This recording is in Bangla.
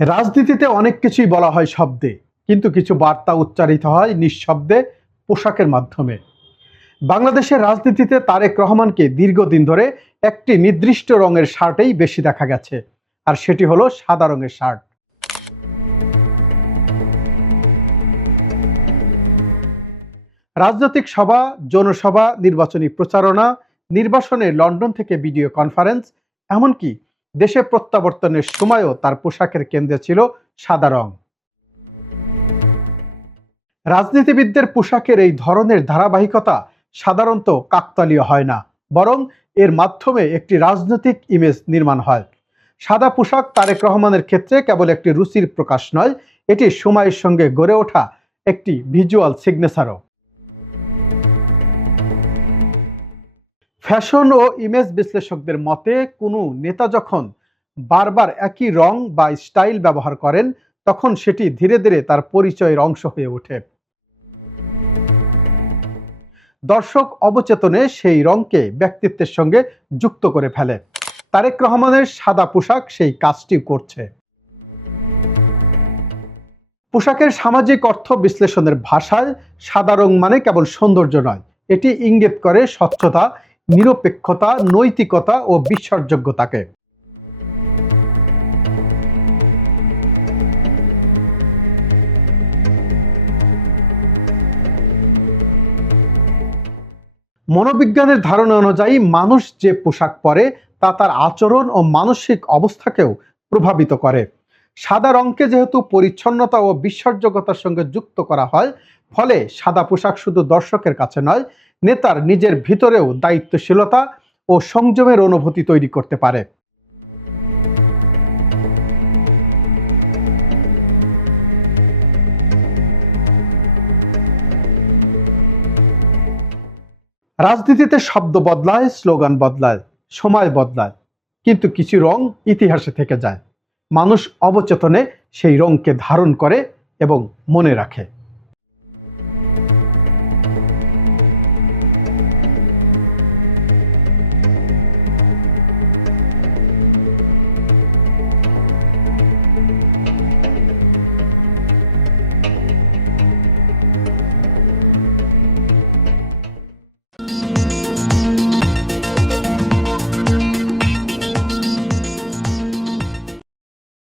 রাজনীতিতে অনেক কিছুই বলা হয় শব্দে, কিন্তু কিছু বার্তা উচ্চারিত হয় নিঃশব্দে, পোশাকের মাধ্যমে। বাংলাদেশের রাজনীতিতে তারেক রহমানকে দীর্ঘদিন ধরে একটি নির্দিষ্ট রঙের শার্টেই বেশি দেখা গেছে, আর সেটি হলো সাদা রঙের শার্ট। রাজনৈতিক সভা, জনসভা, নির্বাচনী প্রচারণা, নির্বাচনে লন্ডন থেকে ভিডিও কনফারেন্স, এমনকি দেশে প্রত্যাবর্তনের সময়ও তার পোশাকের কেন্দ্রে ছিল সাদা রং। রাজনীতিবিদদের পোশাকের এই ধরনের ধারাবাহিকতা সাধারণত কাকতালীয় হয় না, বরং এর মাধ্যমে একটি রাজনৈতিক ইমেজ নির্মাণ হয়। সাদা পোশাক তারেক রহমানের ক্ষেত্রে কেবল একটি রুচির প্রকাশ নয়, এটি সময়ের সঙ্গে গড়ে ওঠা একটি ভিজুয়াল সিগনেচারও। ফ্যাশন ও ইমেজ বিশ্লেষকদের মতে, কোনো নেতা যখন বারবার একই রং বা স্টাইল ব্যবহার করেন, তখন সেটি ধীরে ধীরে তার পরিচয়ের অংশ হয়ে ওঠে। দর্শক অবচেতনে সেই রংকে ব্যক্তিত্বের সঙ্গে যুক্ত করে ফেলে। তারেক রহমানের সাদা পোশাক সেই কাজটি করছে। পোশাকের সামাজিক অর্থ বিশ্লেষণের ভাষায় সাদা রং মানে কেবল সৌন্দর্য নয়, এটি ইঙ্গিত করে স্বচ্ছতা, নিরপেক্ষতা, নৈতিকতা ও বিশ্বাসযোগ্যতাকে। মনোবিজ্ঞানের ধারণা অনুযায়ী মানুষ যে পোশাক পরে তা তার আচরণ ও মানসিক অবস্থাকেও প্রভাবিত করে। সাদা রঙকে যেহেতু পরিচ্ছন্নতা ও বিশ্বাসযোগ্যতার সঙ্গে যুক্ত করা হয়, ফলে সাদা পোশাক শুধু দর্শকের কাছে নয়, নেতার নিজের ভিতরেও দায়িত্বশীলতা ও সংযমের অনুভূতি তৈরি করতে পারে। রাজনীতিতে শব্দ বদলায়, স্লোগান বদলায়, সময় বদলায়, কিন্তু কিছু রং ইতিহাসে থেকে যায়। মানুষ অবচেতনে সেই রংকে ধারণ করে এবং মনে রাখে।